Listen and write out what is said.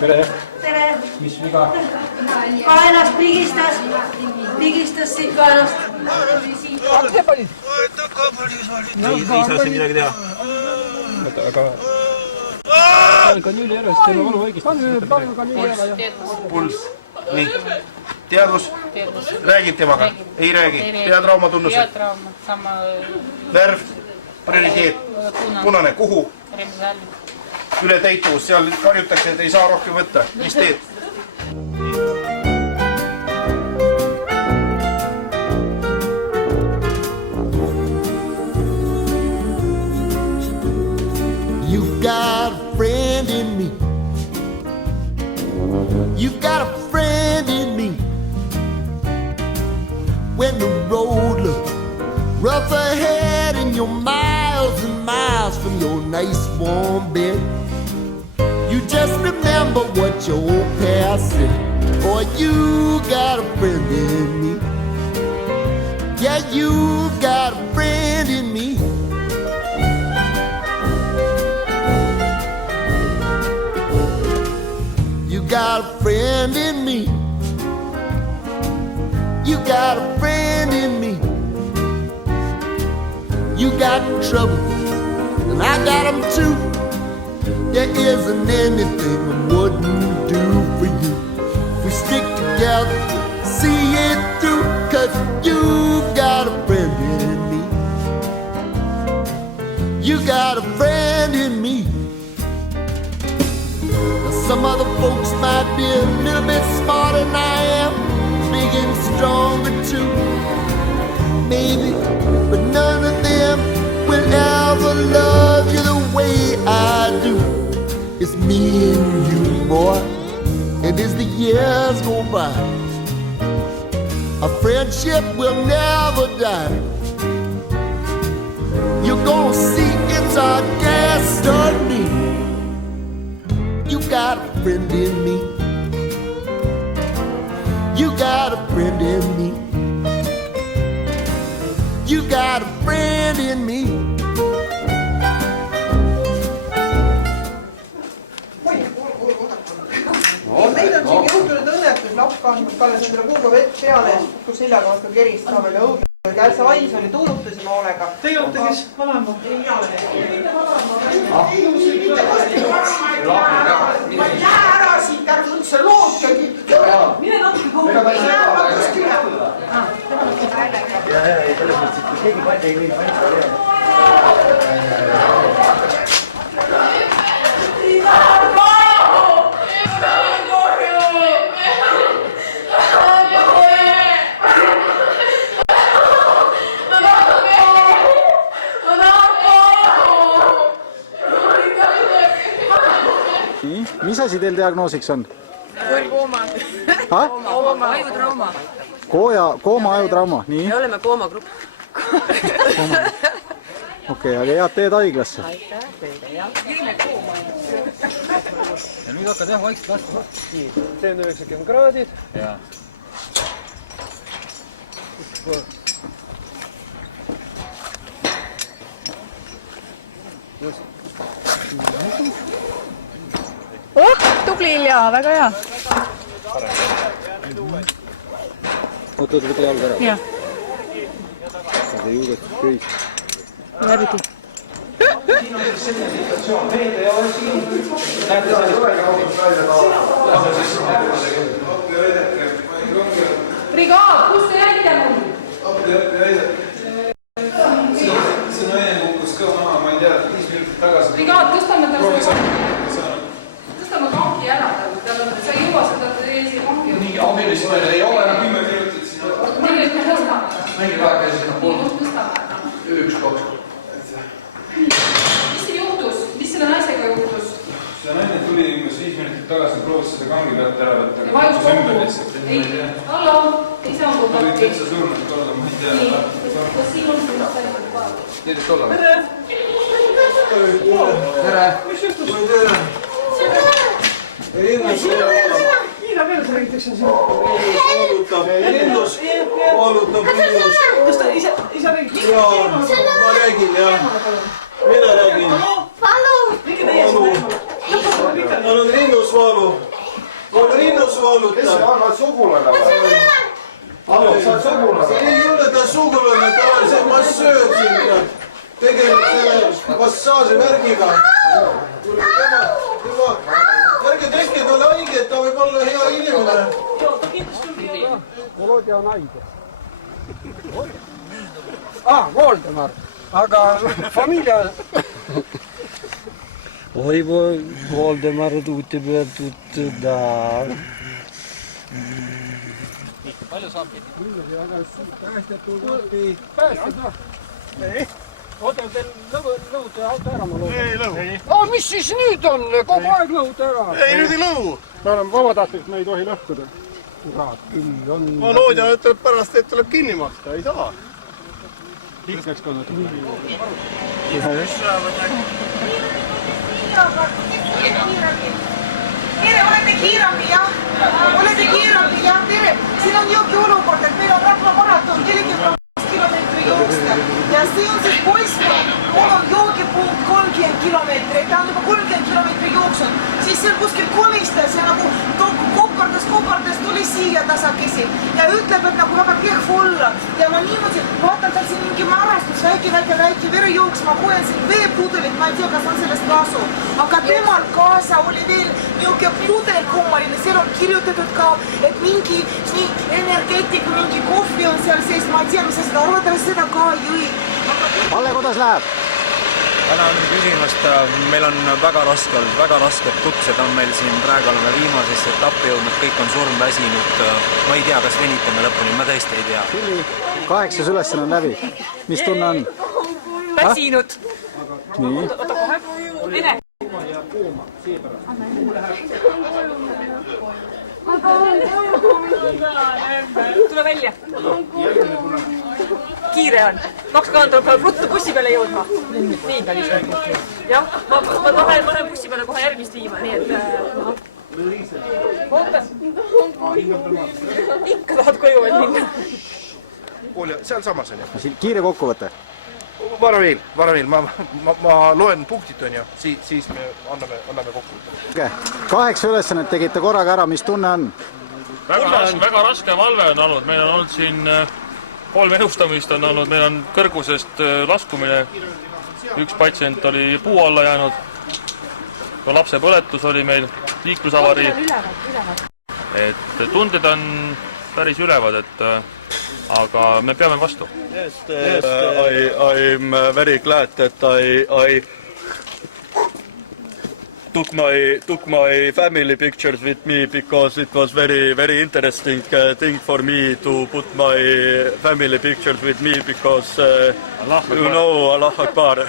Tere! Tere! Mis viga? Kaenast pigistas siit kaenast. Ise panid? Ei saa siin midagi teha. Aga... Kanüüli järjest, teil on valu õigesti. Puls. Nii. Teadvus? Räägid temaga? Ei räägi. Peatrauma tunnused? Peatrauma. Sama... Värv? Prioriteet? Punane. Kuhu? Ületäituvus. Seal karjutakse, et ei saa rohkem võtta. Mis teed? You've got a friend in me. You've got a friend in me. When the road looks rough ahead and you're miles and miles from your nice warm bed, you just remember what your old past said. Boy, you got a friend in me. Yeah, you got a friend in me. You got a friend in me. You got a friend in me. You got trouble, and I got them too. There isn't anything I wouldn't do for you. We stick together, see it through, 'cause you got a friend in me. You got a friend in me. Some other folks might be a little bit smarter than I am, big and stronger too, maybe, but none of them will ever love you the way I do. It's me and you, boy, and as the years go by, our friendship will never die. You're gonna see it's our destiny. You got a friend in me. You got a friend in me. You got a friend in me. Meil on siin juhtunud õnnetus, laps kandnud talle selle kuuga vett peale, kus seljaga vastu kerist saab ja õudne. Käisa Lais oli tuulutasime hoolega. Teie olete kes vanema? Ei, mina olen. Ma ei jää ära siit, ärge üldse lootegi. Mine natuke kogu. Ei jää natuke üle. Ja, selles mõttes, et kui keegi ei või panika. Mis asi teil diagnoosiks on? Kooma. Ajutrauma. Kooma ajutrauma, nii? Me oleme koomagrupp. Okei, aga head teed haiglasse. Aitäh teile, jah. Ja nüüd hakkad jah vaikselt vastu. See on 90 kraadid. Jaa. Tubli Ilja, väga hea. Võtad jalga ära. Jah. Aga juudet kõik. Läbiti. Brigaad, kus te jäite mul? Siin naine kukkus ka maha, ma ei tea, 5 minutit tagasi. Brigaad, tõstame kanki ära. Sa ei jõua seda teisi kanki. Nii abilist meil ei ole. 10 minutit siin. Tegelikult me tõstame. Mingi vähe käis sinna pool. Kus tõstame? 1-2. Mis siin juhtus? Mis selle naisega juhtus? See naine tuli umbes 5 minutit tagasi, proovis seda kangi pealt ära võtta. Ja vajus kokku? Ei, hallo, ei saa on Ta võib täitsa surnud korda, ma ei tea. Nii, kas siin on seda selline vaja? Teedest olla või? Tere! Mis juhtus? Iina veel räägitakse siin. Valutab Linnus. Kas ta isa räägib? Jaa, ma räägin jah. Mina räägin. Mingi teie seda eemale. Tal on Linnus valu. valutab. on sugulane või? Alo, sa oled sugulane? Ei ole ta sugulane, ta on see massöör siin. Tegelikult selle massaaži värgiga. Ärge tehke talle haiget, ta võib olla hea inimene. Volodja on haige. Voldemar. Aga familia... Oi, Voldemar, tu тебя тут, да. Palju saab? Päästetud. Ei. Oota, teil lõhute auto ära, ma lõhun. Ei lõhu. Mis siis nüüd on? Kogu aeg lõhute ära. Ei, nüüd ei lõhu. Me oleme vabatahtlikult, me ei tohi lõhkuda. Kurat, küll on... Volodja ütleb pärast, et tuleb kinni maksta. Ei saa. Likseks kannatama. Tere, olete kiirabi, jah? Olete kiirabi, jah? Tere, siin on niuke olukord, et meil on rahvamaraton 40 kilomeetri jooksta ja see on siis poisspool, mul on joogipunkt 30 kilomeetrit, ta on juba 30 kilomeetri jooksnud, siis seal kuskil komistas ja nagu kopardas tuli siia tasakesi ja ütleb, et nagu väga kehv olla ja ma niimoodi vaatan tal siin mingi marastus, väike verejooks, ma hoian siin veepudelit, ma ei tea, kas on sellest kasu, aga temal kaasa oli veel niuke pudel kummaline, seal on kirjutatud ka, et mingi energeetiku, mingi kohvi on seal sees, ma ei tea, mis sa seda arvad, seda ka jõi. Kalle, kuidas läheb? Tänan küsimast, meil on väga rasked tuksed on meil siin, praegu oleme viimasesse etappi jõudnud, kõik on surmväsinud, ma ei tea, kas venitame lõpuni, ma tõesti ei tea. Silvi, 8 ülesanne on läbi. Mis tunne on? Väsinud. Nii. Oota kohe. Vene. Tule välja. Kiire on. 2 tuleb ruttu bussi peale jõudma. Nii päris. Jah, ma lähen bussi peale kohe järgmist viima, nii et... Oota. Ikka tahad koju veel minna. Seal samas on ju. Kiire kokkuvõte. Varavil, ma loen punktit on ju, siis me anname kokku. 8 ülesannet tegite korraga ära, mis tunne on? Väga raske valve on olnud, meil on olnud siin 3 ennustamist on olnud, meil on kõrgusest laskumine, üks patsient oli puu alla jäänud, lapse põletus oli meil, liiklusavarii, et tunded on päris ülevad, aga me peame vastu. Yes, I'm very glad that I took my family pictures with me because it was very interesting thing for me to put my family pictures with me because you know Allah Akbar.